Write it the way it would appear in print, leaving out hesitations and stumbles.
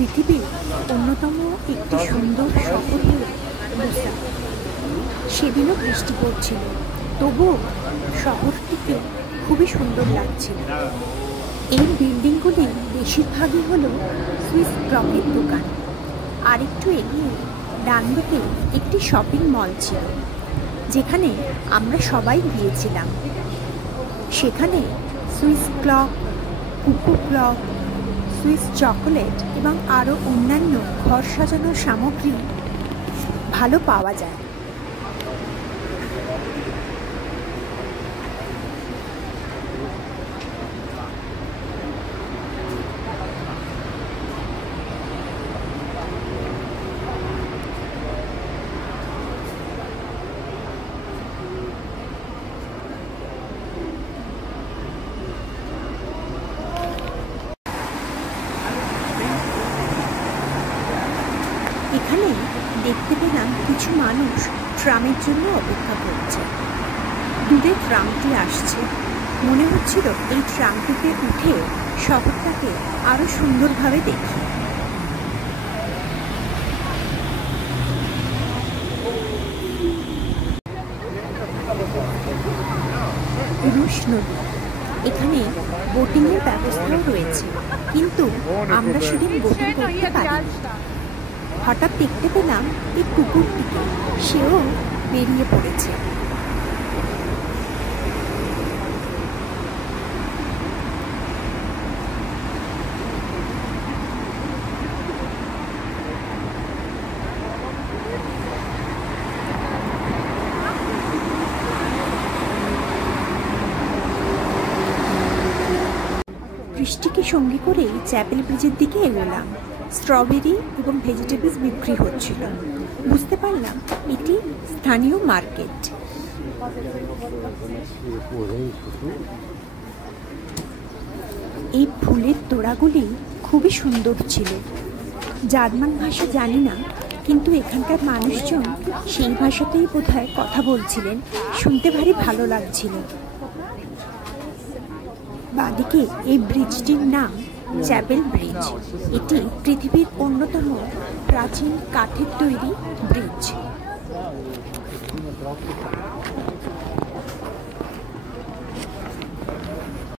পৃথিবীর অন্যতম একটি সুন্দর শহর হল বুসান। সেদিনও বৃষ্টি পড়ছিল, তবুও শহরটিকে খুবই সুন্দর লাগছিল। এই বিল্ডিংগুলি বেশিরভাগই হলো সুইস ক্লকের দোকান। আর একটু এগিয়ে ডান দিকে একটি শপিং মল ছিল, যেখানে আমরা সবাই গিয়েছিলাম। সেখানে সুইস ক্লক, কুকু ক্লক, সুইস চকোলেট এবং আরও অন্যান্য ঘর সাজানোর সামগ্রী ভালো পাওয়া যায়। এখানে দেখতে পেলাম কিছু মানুষ ট্রামের জন্য অপেক্ষা করছে। দূরে ট্রামটি আসছে, মনে হচ্ছিল এই ট্রামটিতে উঠে শহরটাকে আরো সুন্দরভাবে দেখি। রুশ নদী, এখানে বোটিংয়ের ব্যবস্থাও রয়েছে, কিন্তু আমরা সেদিন বোটিং করতে পারিনি। হঠাৎ দেখতে পেলাম এই কুকুরটিকে, সেও বেরিয়ে পড়েছে। বৃষ্টিকে সঙ্গী করেই চ্যাপেল ব্রিজের দিকে এগোলাম। স্ট্রবেরি এবং ভেজিটেবলস বিক্রি হচ্ছিল। বুঝতে পারলাম এটি স্থানীয় মার্কেট। এই ফুলের তোড়াগুলি খুবই সুন্দর ছিল। জার্মান ভাষা জানি না, কিন্তু এখানকার মানুষজন সেই ভাষাতেই বোধহয় কথা বলছিলেন, শুনতে ভারী ভালো লাগছিল। বাদিকে এই ব্রিজটির নাম চ্যাপেল ব্রিজ। এটি পৃথিবীর অন্যতম প্রাচীন কাঠের তৈরি ব্রিজ।